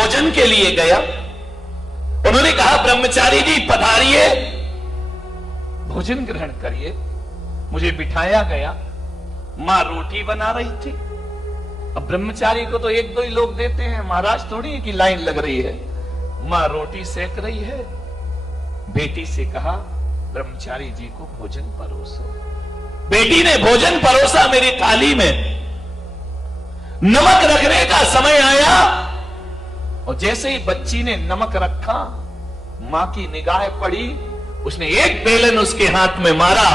भोजन के लिए गया। उन्होंने कहा ब्रह्मचारी जी पधारिए, भोजन ग्रहण करिए। मुझे बिठाया गया, मां रोटी बना रही थी। अब ब्रह्मचारी को तो एक दो ही लोग देते हैं, महाराज थोड़ी है कि लाइन लग रही है। मां रोटी सेक रही है। बेटी से कहा ब्रह्मचारी जी को भोजन परोसो। बेटी ने भोजन परोसा मेरी थाली में। नमक रखने का समय आया और जैसे ही बच्ची ने नमक रखा, मां की निगाह पड़ी, उसने एक बेलन उसके हाथ में मारा,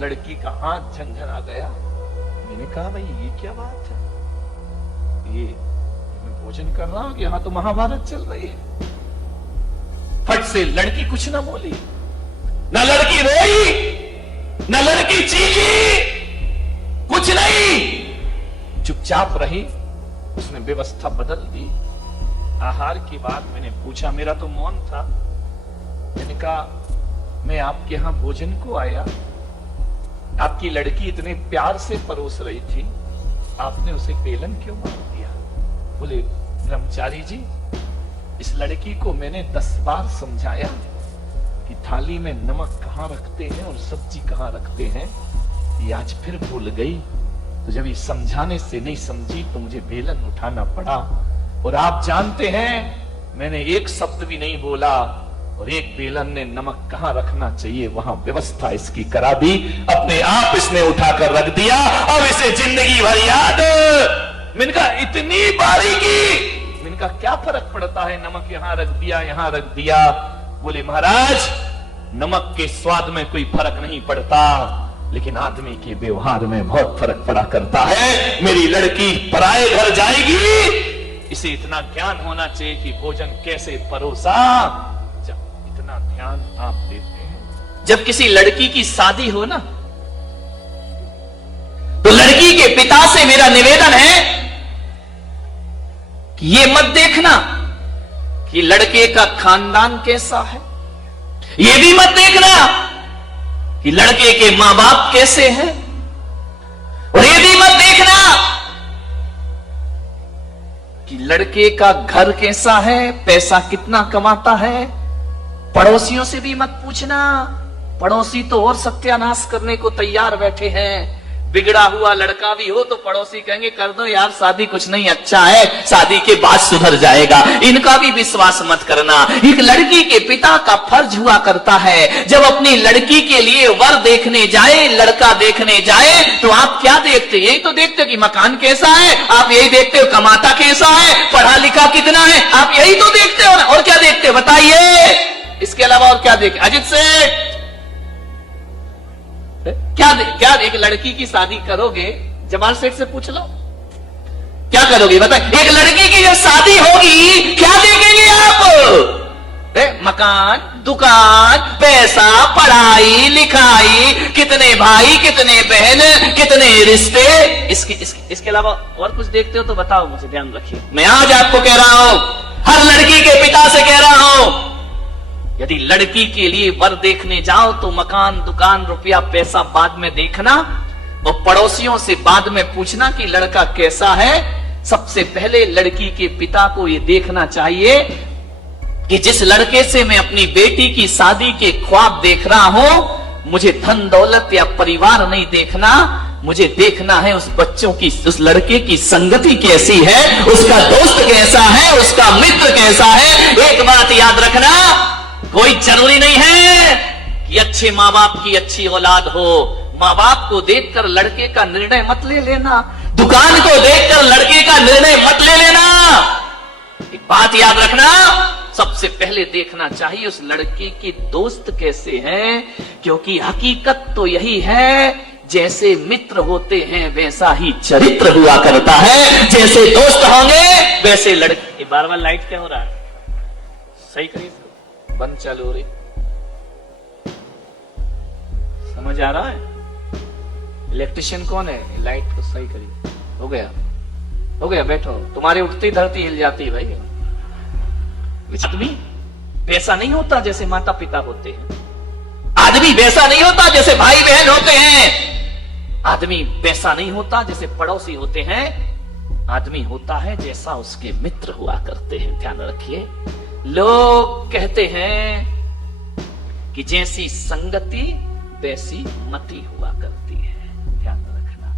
लड़की का हाथ झंझना गया। मैंने कहा भाई ये क्या बात है, ये मैं भोजन कर रहा हूं कि यहां तो महाभारत चल रही है। फट से लड़की कुछ ना बोली, न लड़की रोई, न लड़की चीखी, कुछ नहीं, चुपचाप रही। उसने व्यवस्था बदल दी। आहार की बात मैंने पूछा, मेरा तो मौन था। मैंने कहा मैं आपके यहां भोजन को आया, आपकी लड़की इतने प्यार से परोस रही थी, आपने उसे बेलन क्यों मार दिया? बोले ब्रह्मचारी जी, इस लड़की को मैंने 10 बार समझाया कि थाली में नमक कहां रखते हैं और सब्जी कहां रखते हैं, ये आज फिर भूल गई। तो जब ये समझाने से नहीं समझी तो मुझे बेलन उठाना पड़ा। और आप जानते हैं मैंने एक शब्द भी नहीं बोला और एक बेलन ने नमक कहां रखना चाहिए वहां व्यवस्था इसकी करा दी। अपने आप इसने उठाकर रख दिया। अब इसे जिंदगी भर याद। मैंने कहा इतनी बारीकी, मैंने कहा क्या फर्क पड़ता है, नमक यहां रख दिया, यहां रख दिया। बोले महाराज नमक के स्वाद में कोई फर्क नहीं पड़ता, लेकिन आदमी के व्यवहार में बहुत फर्क पड़ा करता है। मेरी लड़की पराये घर जाएगी, इसे इतना ज्ञान होना चाहिए कि भोजन कैसे परोसा। इतना ध्यान आप देते हैं। जब किसी लड़की की शादी हो ना, तो लड़की के पिता से मेरा निवेदन है कि ये मत देखना कि लड़के का खानदान कैसा है, ये भी मत देखना कि लड़के के मां बाप कैसे हैं, और ये भी मत देखना कि लड़के का घर कैसा है, पैसा कितना कमाता है। पड़ोसियों से भी मत पूछना, पड़ोसी तो और सत्यानाश करने को तैयार बैठे हैं। बिगड़ा हुआ लड़का भी हो तो पड़ोसी कहेंगे कर दो यार शादी, कुछ नहीं अच्छा है, शादी के बाद सुधर जाएगा। इनका भी विश्वास मत करना। एक लड़की के पिता का फर्ज हुआ करता है, जब अपनी लड़की के लिए वर देखने जाए, लड़का देखने जाए, तो आप क्या देखते? यही तो देखते हो कि मकान कैसा है, आप यही देखते हो कमाता कैसा है, पढ़ा लिखा कितना है, आप यही तो देखते हो ना। और क्या देखते हो बताइए? इसके अलावा और क्या देखे? अजित सेठ क्या एक लड़की की शादी करोगे, जमाल सेठ से पूछ लो, क्या करोगे बताइए? एक लड़की की जब शादी होगी क्या देखेंगे आप? मकान, दुकान, पैसा, पढ़ाई लिखाई, कितने भाई, कितने बहन, कितने रिश्ते, इसके अलावा और कुछ देखते हो तो बताओ मुझे, ध्यान रखिए। मैं आज आपको कह रहा हूं, हर लड़की के पिता से कह रहा हूं, यदि लड़की के लिए वर देखने जाओ तो मकान, दुकान, रुपया, पैसा बाद में देखना और पड़ोसियों से बाद में पूछना कि लड़का कैसा है। सबसे पहले लड़की के पिता को यह देखना चाहिए कि जिस लड़के से मैं अपनी बेटी की शादी के ख्वाब देख रहा हूं, मुझे धन दौलत या परिवार नहीं देखना, मुझे देखना है उस बच्चों की, उस लड़के की संगति कैसी है, उसका दोस्त कैसा है, उसका मित्र कैसा है। एक बात याद रखना, कोई जरूरी नहीं है कि अच्छे माँ बाप की अच्छी औलाद हो। माँ बाप को देखकर लड़के का निर्णय मत ले लेना, दुकान को देखकर लड़के का निर्णय मत ले लेना। एक बात याद रखना, सबसे पहले देखना चाहिए उस लड़के के दोस्त कैसे हैं, क्योंकि हकीकत तो यही है, जैसे मित्र होते हैं वैसा ही चरित्र हुआ करता है। जैसे दोस्त होंगे वैसे लड़के। बार बार लाइट क्या हो रहा है? सही करिए, बंद चालू हो रही, समझ आ रहा है? इलेक्ट्रिशियन कौन है? लाइट को सही करिए। हो गया, हो गया, बैठो। तुम्हारे उठती धरती हिल जाती है भाई। आदमी वैसा नहीं होता जैसे माता पिता होते हैं, आदमी वैसा नहीं होता जैसे भाई बहन होते हैं, आदमी वैसा नहीं होता जैसे पड़ोसी होते हैं। आदमी होता है जैसा उसके मित्र हुआ करते हैं। ध्यान रखिए, लोग कहते हैं कि जैसी संगति वैसी मति हुआ करती है। ध्यान रखना,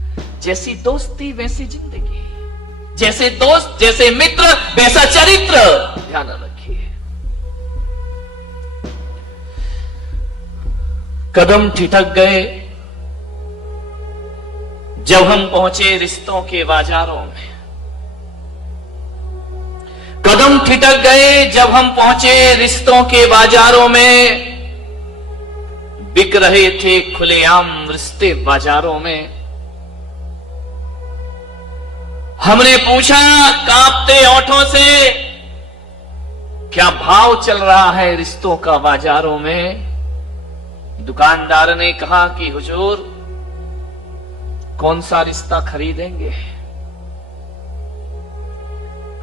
जैसी दोस्ती वैसी जिंदगी, जैसे दोस्त जैसे मित्र वैसा चरित्र। ध्यान रखिए। कदम ठिठक गए जब हम पहुंचे रिश्तों के बाजारों में। कदम ठिठक गए जब हम पहुंचे रिश्तों के बाजारों में। बिक रहे थे खुलेआम रिश्ते बाजारों में। हमने पूछा कांपते होठों से, क्या भाव चल रहा है रिश्तों का बाजारों में? दुकानदार ने कहा कि हुजूर, कौन सा रिश्ता खरीदेंगे?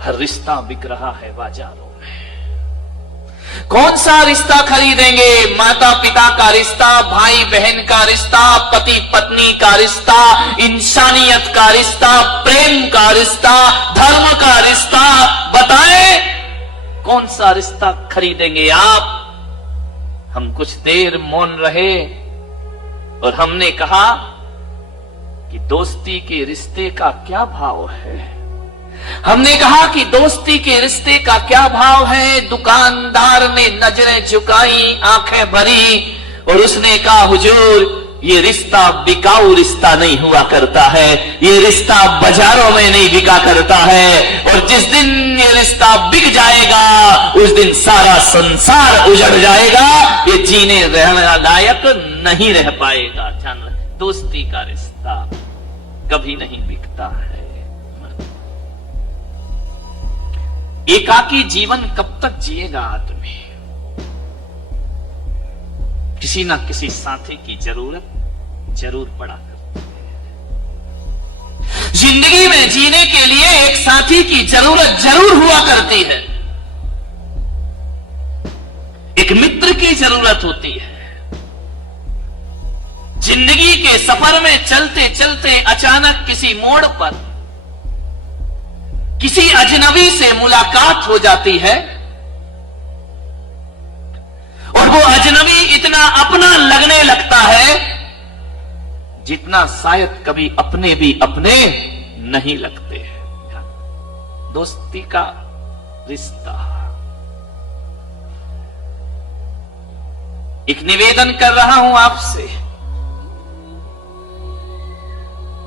हर रिश्ता बिक रहा है बाजारों में। कौन सा रिश्ता खरीदेंगे? माता पिता का रिश्ता, भाई बहन का रिश्ता, पति पत्नी का रिश्ता, इंसानियत का रिश्ता, प्रेम का रिश्ता, धर्म का रिश्ता। बताएं कौन सा रिश्ता खरीदेंगे आप? हम कुछ देर मौन रहे और हमने कहा कि दोस्ती के रिश्ते का क्या भाव है। हमने कहा कि दोस्ती के रिश्ते का क्या भाव है। दुकानदार ने नजरें झुकाई, आंखें भरी और उसने कहा, हुजूर, ये रिश्ता बिकाऊ रिश्ता नहीं हुआ करता है। ये रिश्ता बाजारों में नहीं बिका करता है। और जिस दिन ये रिश्ता बिक जाएगा उस दिन सारा संसार उजड़ जाएगा। ये जीने रहने लायक नहीं रह पाएगा। ध्यान रखें, दोस्ती का रिश्ता कभी नहीं बिकता है। एकाकी जीवन कब तक जिएगा आदमी? किसी ना किसी साथी की जरूरत जरूर पड़ा करती है। जिंदगी में जीने के लिए एक साथी की जरूरत जरूर हुआ करती है। एक मित्र की जरूरत होती है। जिंदगी के सफर में चलते चलते अचानक किसी मोड़ पर किसी अजनबी से मुलाकात हो जाती है और वो अजनबी इतना अपना लगने लगता है जितना शायद कभी अपने भी अपने नहीं लगते हैं। दोस्ती का रिश्ता। एक निवेदन कर रहा हूं आपसे।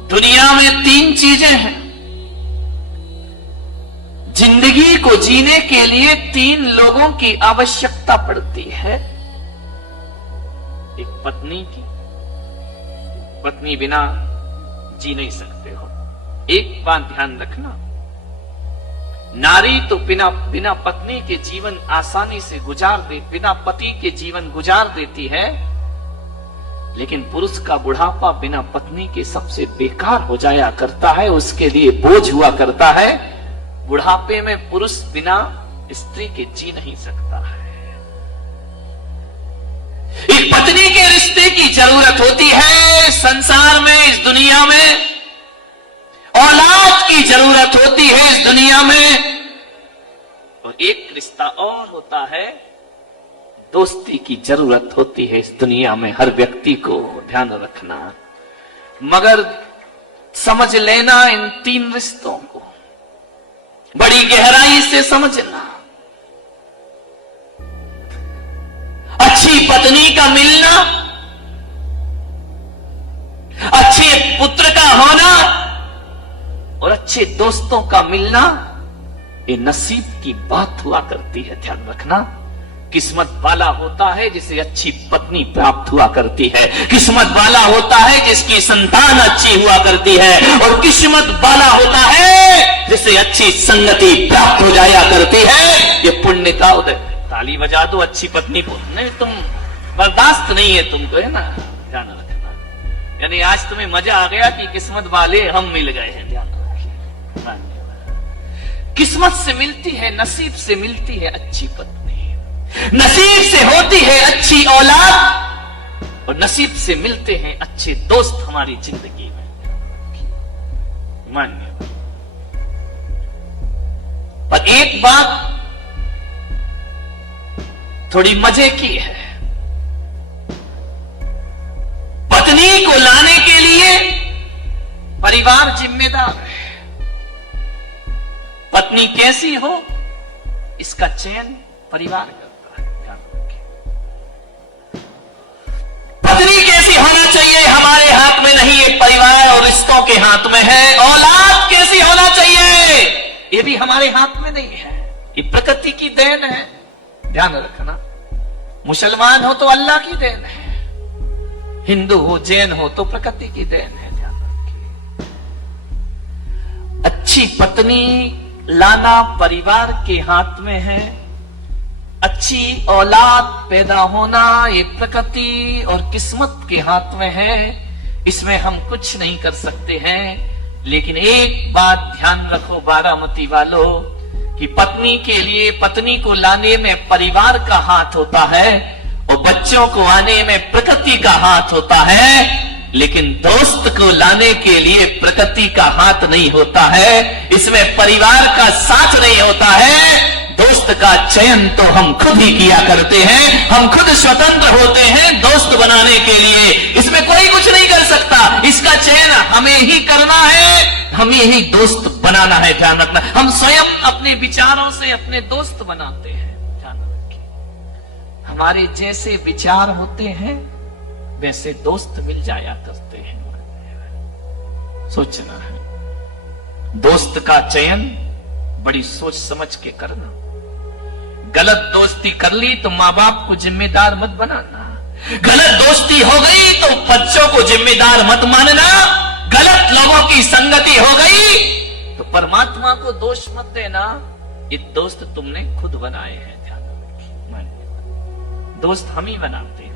दुनिया में 3 चीजें हैं। जिंदगी को जीने के लिए 3 लोगों की आवश्यकता पड़ती है। एक पत्नी की, पत्नी बिना जी नहीं सकते हो। एक बात ध्यान रखना, नारी तो बिना पत्नी के जीवन आसानी से बिना पति के जीवन गुजार देती है। लेकिन पुरुष का बुढ़ापा बिना पत्नी के सबसे बेकार हो जाया करता है, उसके लिए बोझ हुआ करता है। बुढ़ापे में पुरुष बिना स्त्री के जी नहीं सकता है। एक पत्नी के रिश्ते की जरूरत होती है। संसार में, इस दुनिया में औलाद की जरूरत होती है इस दुनिया में। और एक रिश्ता और होता है, दोस्ती की जरूरत होती है इस दुनिया में हर व्यक्ति को। ध्यान रखना, मगर समझ लेना इन 3 रिश्तों को, बड़ी गहराई से समझना। अच्छी पत्नी का मिलना, अच्छे पुत्र का होना और अच्छे दोस्तों का मिलना, ये नसीब की बात हुआ करती है। ध्यान रखना, किस्मत वाला होता है जिसे अच्छी पत्नी प्राप्त हुआ करती है। किस्मत वाला होता है जिसकी संतान अच्छी हुआ करती है। और किस्मत वाला होता है जिसे अच्छी संगति प्राप्त हो जाया करती है। ये पुण्य का उदय। ताली बजा दो अच्छी पत्नी को। नहीं, तुम बर्दाश्त नहीं है तुमको, है ना? ध्यान रखना, यानी आज तुम्हें मजा आ गया कि किस्मत वाले हम मिल गए हैं। ध्यान रखिए, किस्मत से मिलती है, नसीब से मिलती है अच्छी पत्नी, नसीब से होती है अच्छी औलाद और नसीब से मिलते हैं अच्छे दोस्त हमारी जिंदगी में। मान्य पर एक बात थोड़ी मजे की है, पत्नी को लाने के लिए परिवार जिम्मेदार है। पत्नी कैसी हो इसका चयन परिवार करता है, ध्यान रखिए। पत्नी कैसी होना चाहिए हमारे हाथ में नहीं, ये परिवार और रिश्तों के हाथ में है। औलाद कैसी होना चाहिए ये भी हमारे हाथ में नहीं है, ये प्रकृति की देन है, ध्यान रखना। मुसलमान हो तो अल्लाह की देन है, हिंदू हो जैन हो तो प्रकृति की देन है, ध्यान रखिए। अच्छी पत्नी लाना परिवार के हाथ में है, अच्छी औलाद पैदा होना ये प्रकृति और किस्मत के हाथ में है, इसमें हम कुछ नहीं कर सकते हैं। लेकिन एक बात ध्यान रखो बारामती वालों, कि पत्नी के लिए, पत्नी को लाने में परिवार का हाथ होता है और बच्चों को आने में प्रकृति का हाथ होता है, लेकिन दोस्त को लाने के लिए प्रकृति का हाथ नहीं होता है, इसमें परिवार का साथ नहीं होता है। दोस्त का चयन तो हम खुद ही किया करते हैं, हम खुद स्वतंत्र होते हैं दोस्त बनाने के लिए, इसमें कोई कुछ नहीं कर सकता। इसका चयन हमें ही करना है, हमें ही दोस्त बनाना है, ध्यान रखना। हम स्वयं अपने विचारों से अपने दोस्त बनाते हैं, ध्यान रखिए। हमारे जैसे विचार होते हैं वैसे दोस्त मिल जाया करते हैं, सोचना है। दोस्त का चयन बड़ी सोच समझ के करना। गलत दोस्ती कर ली तो मां बाप को जिम्मेदार मत बनाना, गलत दोस्ती हो गई तो बच्चों को जिम्मेदार मत मानना, गलत लोगों की संगति हो गई तो परमात्मा को दोष मत देना, ये दोस्त तुमने खुद बनाए हैं, ध्यान रखिए। दोस्त हम ही बनाते हैं।